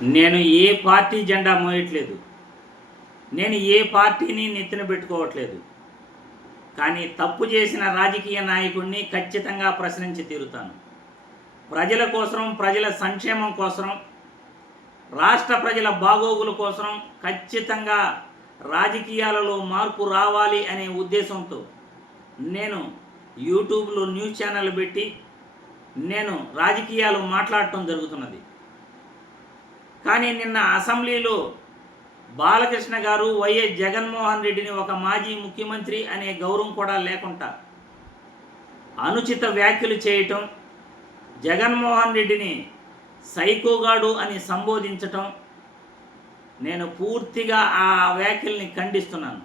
నేను ఏ పార్టీ జెండా మోయట్లేదు. నేను ఏ పార్టీని నెత్తిన పెట్టుకోవట్లేదు. కానీ తప్పు చేసిన రాజకీయ నాయకుడిని ఖచ్చితంగా ప్రశ్నించి తీరుతాను. ప్రజల కోసం ప్రజల సంక్షేమం కోసం రాష్ట్ర ప్రజల బాగోగుల కోసం ఖచ్చితంగా రాజకీయాలలో మార్పు రావాలి అనే ఉద్దేశంతో నేను యూట్యూబ్లో న్యూస్ ఛానల్ పెట్టి నేను రాజకీయాలు మాట్లాడటం జరుగుతున్నది. కానీ నిన్న అసెంబ్లీలో బాలకృష్ణ గారు వైఎస్ జగన్మోహన్ రెడ్డిని ఒక మాజీ ముఖ్యమంత్రి అనే గౌరవం కూడా లేకుండా అనుచిత వ్యాఖ్యలు చేయటం జగన్మోహన్ రెడ్డిని సైకోగాడు అని సంబోధించటం నేను పూర్తిగా ఆ వ్యాఖ్యల్ని ఖండిస్తున్నాను.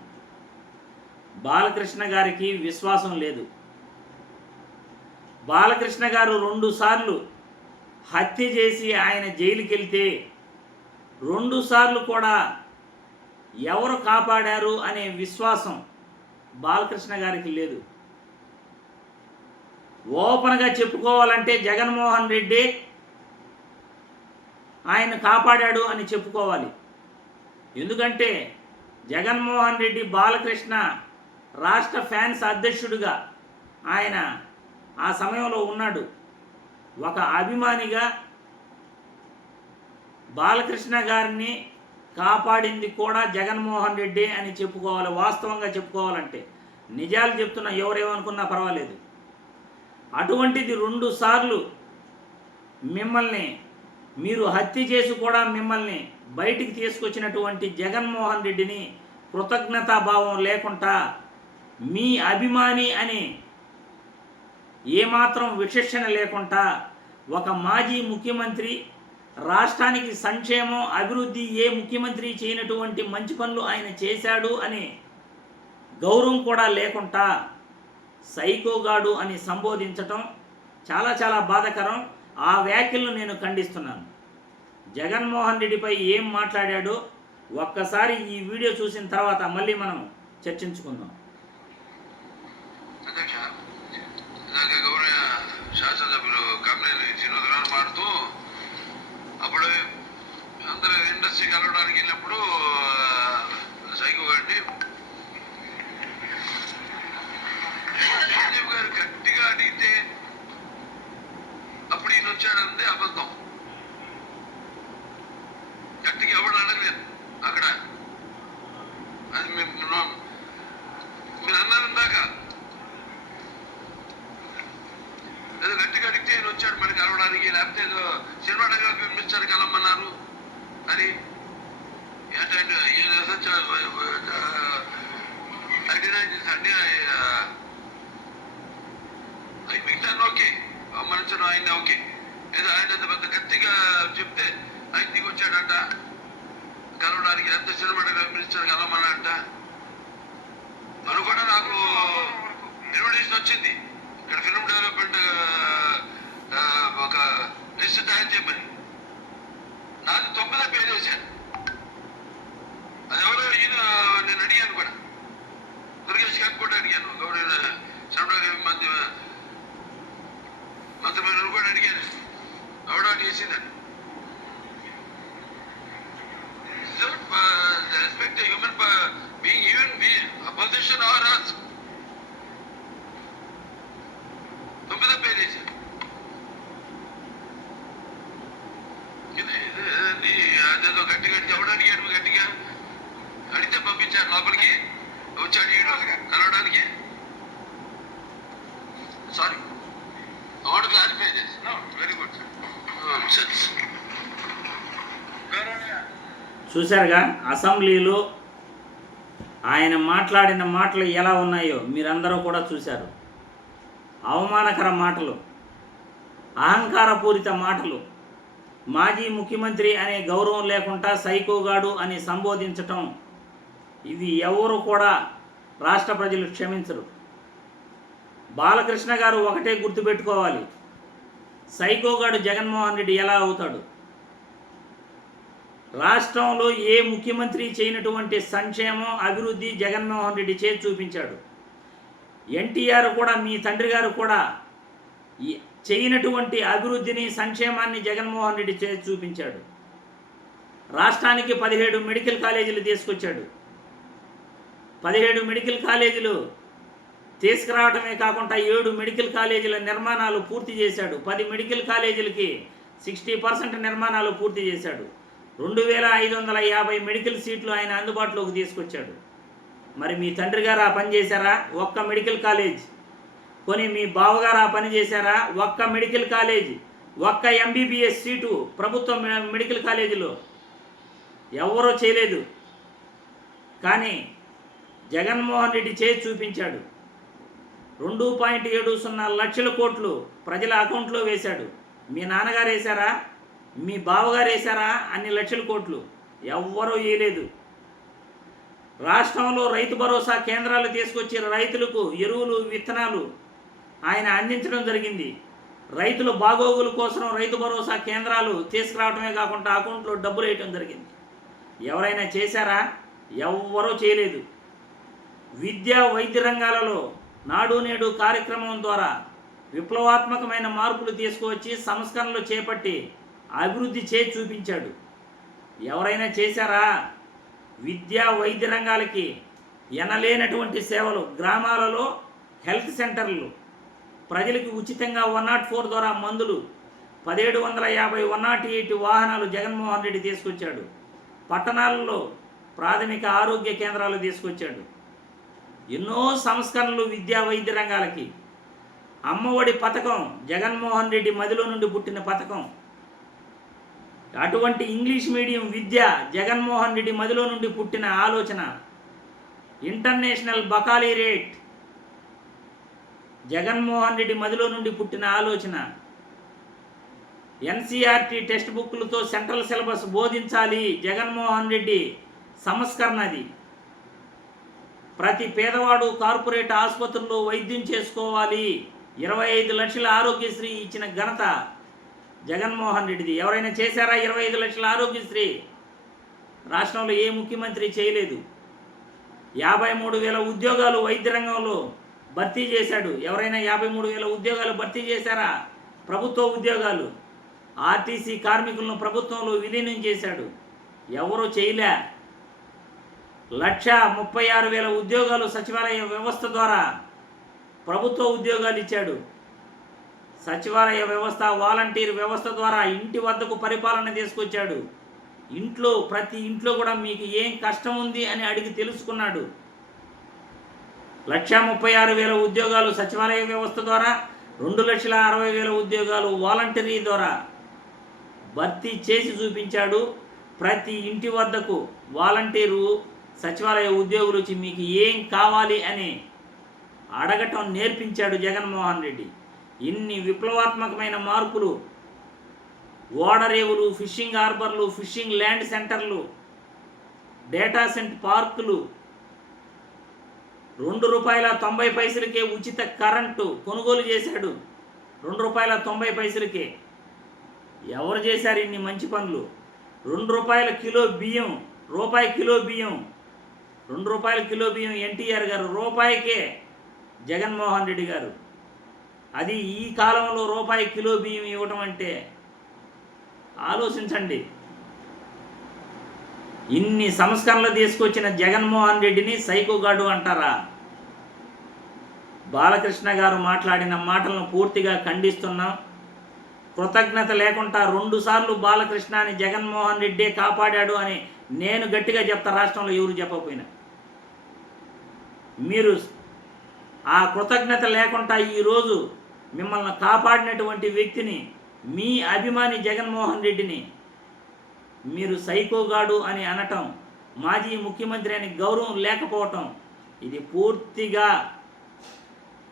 బాలకృష్ణ గారికి విశ్వాసం లేదు. బాలకృష్ణ గారు రెండుసార్లు హత్య చేసి ఆయన జైలుకెళ్తే రెండుసార్లు కూడా ఎవరు కాపాడారు అనే విశ్వాసం బాలకృష్ణ గారికి లేదు. ఓపెన్గా చెప్పుకోవాలంటే జగన్మోహన్ రెడ్డి ఆయన కాపాడాడు అని చెప్పుకోవాలి. ఎందుకంటే జగన్మోహన్ రెడ్డి బాలకృష్ణ రాష్ట్ర ఫ్యాన్స్ అధ్యక్షుడిగా ఆయన ఆ సమయంలో ఉన్నాడు. ఒక అభిమానిగా బాలకృష్ణ గారిని కాపాడింది కూడా జగన్మోహన్ రెడ్డి అని చెప్పుకోవాలి వాస్తవంగా చెప్పుకోవాలంటే. నిజాలు చెప్తున్నా ఎవరేమనుకున్నా పర్వాలేదు. అటువంటిది రెండు సార్లు మిమ్మల్ని మీరు హత్య చేసి కూడా మిమ్మల్ని బయటికి తీసుకొచ్చినటువంటి జగన్మోహన్ రెడ్డిని కృతజ్ఞతాభావం లేకుండా మీ అభిమాని అని ఏమాత్రం విచక్షణ లేకుండా ఒక మాజీ ముఖ్యమంత్రి రాష్ట్రానికి సంక్షేమం అభివృద్ధి ఏ ముఖ్యమంత్రి చేయనటువంటి మంచి పనులు ఆయన చేశాడు అని గౌరవం కూడా లేకుండా సైకోగాడు అని సంబోధించటం చాలా చాలా బాధాకరం. ఆ వ్యాఖ్యలను నేను ఖండిస్తున్నాను. జగన్మోహన్ రెడ్డిపై ఏం మాట్లాడాడో ఒక్కసారి ఈ వీడియో చూసిన తర్వాత మళ్ళీ మనం చర్చించుకుందాం అధ్యక్ష ఇలాగే గౌరవ శాసనసభ్యులు కమ్నేని శ్రీనివాసరావు మాడుతూ అప్పుడు అందరూ ఇండస్ట్రీ కలవడానికి వెళ్ళినప్పుడు ఆ, సైకో గారిని రాజీవ్ గారు గట్టిగా అడిగితే అప్పుడు ఈయన వచ్చాడంటే అబద్ధం గట్టిగా ఎవడు అడగలేదు అక్కడ. అది మీరు మీరు అన్నారు ఇందాక. ఏదో గట్టిగా అడిగితే ఈయన వచ్చాడు మనకి కలవడానికి లేకపోతే ఏదో సినిమా డైలాగ్ మిస్టర్ కలవమన్నారు అని ఏంటంటే ఈయన అన్ని మిగతాను ఓకే. మనుషులు ఆయన ఓకే. ఏదో ఆయన పెద్ద గట్టిగా చెప్తే ఆయన దిగి వచ్చాడంట. కలవడానికి ఎంత సినిమా డైలాగ్ మినిస్టర్ కలవమనంట కూడా నాకు ఇన్విటేషన్ వచ్చింది. ఇక్కడ ఫిల్మ్ డెవలప్మెంట్ ఒక లిస్ట్ తయారు చేయమని నాది తొమ్మిదో పేరు చేశాను అది ఎవరో ఈయన నేను అడిగాను కూడా. దుర్గేష్ గారు కూడా అడిగాను. గౌడ శరణ మంత్రి మంత్రి కూడా అడిగాను. ఎవడో చేసిందని respect a human being, even be opposition or us. तुम भी तो पेरिस చూశారుగా? అసెంబ్లీలో ఆయన మాట్లాడిన మాటలు ఎలా ఉన్నాయో మీరందరూ కూడా చూశారు. అవమానకర మాటలు అహంకారపూరిత మాటలు మాజీ ముఖ్యమంత్రి అనే గౌరవం లేకుండా సైకోగాడు అని సంబోధించటం ఇది ఎవరు కూడా రాష్ట్ర ప్రజలు క్షమించరు. బాలకృష్ణ గారు ఒకటే గుర్తుపెట్టుకోవాలి. సైకోగాడు జగన్మోహన్ రెడ్డి ఎలా అవుతాడు? రాష్ట్రంలో ఏ ముఖ్యమంత్రి చేయనటువంటి సంక్షేమం అభివృద్ధి జగన్మోహన్ రెడ్డి చే చూపించాడు. ఎన్టీఆర్ కూడా మీ తండ్రి గారు కూడా చేయనటువంటి అభివృద్ధిని సంక్షేమాన్ని జగన్మోహన్ రెడ్డి చే చూపించాడు. రాష్ట్రానికి పదిహేడు మెడికల్ కాలేజీలు తీసుకొచ్చాడు. పదిహేడు మెడికల్ కాలేజీలు తీసుకురావటమే కాకుండా ఏడు మెడికల్ కాలేజీల నిర్మాణాలు పూర్తి చేశాడు. పది మెడికల్ కాలేజీలకి సిక్స్టీ పర్సెంట్ నిర్మాణాలు పూర్తి చేశాడు. రెండు వేల ఐదు వందల యాభై మెడికల్ సీట్లు ఆయన అందుబాటులోకి తీసుకొచ్చాడు. మరి మీ తండ్రి గారు ఆ పని చేశారా? ఒక్క మెడికల్ కాలేజ్. కొని మీ బావగారు ఆ పని చేశారా? ఒక్క మెడికల్ కాలేజ్. ఒక్క ఎంబీబీఎస్ సీటు ప్రభుత్వ మెడికల్ కాలేజీలో. ఎవరో చేయలేదు. కానీ జగన్మోహన్ రెడ్డి చేసి చూపించాడు. రెండు పాయింట్ ఏడు సున్నా లక్షల కోట్లు ప్రజల అకౌంట్లో వేశాడు. మీ నాన్నగారు వేశారా? మీ బావగారు వేశారా? అన్ని లక్షల కోట్లు. ఎవ్వరూ వేయలేదు. రాష్ట్రంలో రైతు భరోసా కేంద్రాలు తీసుకొచ్చి రైతులకు ఎరువులు విత్తనాలు ఆయన అందించడం జరిగింది. రైతుల బాగోగుల కోసం రైతు భరోసా కేంద్రాలు తీసుకురావడమే కాకుండా అకౌంట్లో డబ్బులు వేయటం జరిగింది. ఎవరైనా చేశారా? ఎవ్వరూ చేయలేదు. విద్య వైద్య రంగాలలో నాడు నేడు కార్యక్రమం ద్వారా విప్లవాత్మకమైన మార్పులు తీసుకువచ్చి సంస్కరణలు చేపట్టి అభివృద్ధి చేసి చూపించాడు. ఎవరైనా చేశారా? విద్యా వైద్య రంగాలకి ఎనలేనటువంటి సేవలు గ్రామాలలో హెల్త్ సెంటర్లు ప్రజలకు ఉచితంగా వన్ నాట్ ఫోర్ ద్వారా మందులు పదిహేడు వందల యాభై వన్ నాట్ ఎయిట్ వాహనాలు జగన్మోహన్ రెడ్డి తీసుకొచ్చాడు. పట్టణాలలో ప్రాథమిక ఆరోగ్య కేంద్రాలు తీసుకొచ్చాడు. ఎన్నో సంస్కరణలు విద్యా వైద్య రంగాలకి. అమ్మఒడి పథకం జగన్మోహన్ రెడ్డి మదిలో నుండి పుట్టిన పథకం. అటువంటి ఇంగ్లీష్ మీడియం విద్య జగన్మోహన్ రెడ్డి మదిలో నుండి పుట్టిన ఆలోచన. International baccalaureate. జగన్మోహన్ రెడ్డి మదిలో నుండి పుట్టిన ఆలోచన. ఎన్సీఆర్టీ టెక్స్ట్ బుక్లతో సెంట్రల్ సిలబస్ బోధించాలి జగన్మోహన్ రెడ్డి సంస్కరణ అది ప్రతి పేదవాడు కార్పొరేట్ ఆసుపత్రుల్లో వైద్యం చేసుకోవాలి. ఇరవై ఐదు లక్షల ఆరోగ్యశ్రీ ఇచ్చిన ఘనత. జగన్మోహన్ రెడ్డిది. ఎవరైనా చేశారా? ఇరవై ఐదు లక్షల ఆరోగ్యశ్రీ. రాష్ట్రంలో ఏ ముఖ్యమంత్రి చేయలేదు. యాభై మూడు వేల ఉద్యోగాలు వైద్య రంగంలో భర్తీ చేశాడు. ఎవరైనా యాభై మూడు వేల ఉద్యోగాలు భర్తీ చేశారా? ప్రభుత్వ ఉద్యోగాలు. ఆర్టీసీ కార్మికులను ప్రభుత్వంలో విలీనం చేశాడు. ఎవరూ చేయలే. లక్ష ముప్పై ఆరు వేల ఉద్యోగాలు సచివాలయ వ్యవస్థ ద్వారా ప్రభుత్వ ఉద్యోగాలు ఇచ్చాడు. సచివాలయ వ్యవస్థ వాలంటీర్ వ్యవస్థ ద్వారా ఇంటి వద్దకు పరిపాలన తీసుకొచ్చాడు. ఇంట్లో ప్రతి ఇంట్లో కూడా మీకు ఏం కష్టం ఉంది అని అడిగి తెలుసుకున్నాడు. లక్ష ముప్పై ఆరు వేల ఉద్యోగాలు సచివాలయ వ్యవస్థ ద్వారా రెండు లక్షల అరవై వేల ఉద్యోగాలు వాలంటరీ ద్వారా భర్తీ చేసి చూపించాడు. ప్రతి ఇంటి వద్దకు వాలంటీరు సచివాలయ ఉద్యోగులు వచ్చి మీకు ఏం కావాలి అని అడగటం నేర్పించాడు జగన్మోహన్ రెడ్డి. ఇన్ని విప్లవాత్మకమైన మార్పులు ఓడరేవులు ఫిషింగ్ హార్బర్లు ఫిషింగ్ ల్యాండ్ సెంటర్లు డేటా సెంట్ పార్కులు రెండు రూపాయల తొంభై పైసలకే ఉచిత కరెంటు కొనుగోలు చేశాడు. రెండు రూపాయల తొంభై పైసలకే. ఎవరు చేశారు ఇన్ని మంచి పనులు? రెండు రూపాయల కిలో బియ్యం రూపాయి కిలో బియ్యం. రెండు రూపాయల కిలో బియ్యం ఎన్టీఆర్ గారు రూపాయికే జగన్మోహన్ రెడ్డి గారు. అది ఈ కాలంలో రూపాయి కిలో బియ్యం ఇవ్వటం అంటే ఆలోచించండి. ఇన్ని సంస్కరణలు తీసుకొచ్చిన జగన్మోహన్ రెడ్డిని సైకోగాడు అంటారా? బాలకృష్ణ గారు మాట్లాడిన మాటలను పూర్తిగా ఖండిస్తున్నాం. కృతజ్ఞత లేకుండా రెండుసార్లు బాలకృష్ణని జగన్మోహన్ రెడ్డే కాపాడాడు అని నేను గట్టిగా చెప్తా రాష్ట్రంలో ఎవరు చెప్పకపోయినా. మీరు ఆ కృతజ్ఞత లేకుండా ఈరోజు మిమ్మల్ని కాపాడినటువంటి వ్యక్తిని మీ అభిమాని జగన్మోహన్ రెడ్డిని మీరు సైకోగాడు అని అనటం మాజీ ముఖ్యమంత్రి అని గౌరవం లేకపోవటం ఇది పూర్తిగా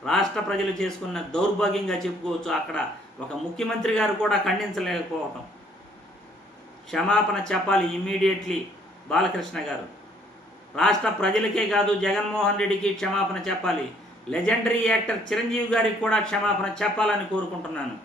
రాష్ట్ర ప్రజలు చేసుకున్న దౌర్భాగ్యంగా చెప్పుకోవచ్చు. అక్కడ ఒక ముఖ్యమంత్రి గారు కూడా ఖండించలేకపోవటం. క్షమాపణ చెప్పాలి ఇమ్మీడియట్లీ బాలకృష్ణ గారు. రాష్ట్ర ప్రజలకే కాదు జగన్మోహన్ రెడ్డికి క్షమాపణ చెప్పాలి. లెజెండరీ యాక్టర్ చిరంజీవి గారికి కూడా క్షమాపణ చెప్పాలని కోరుకుంటున్నాను.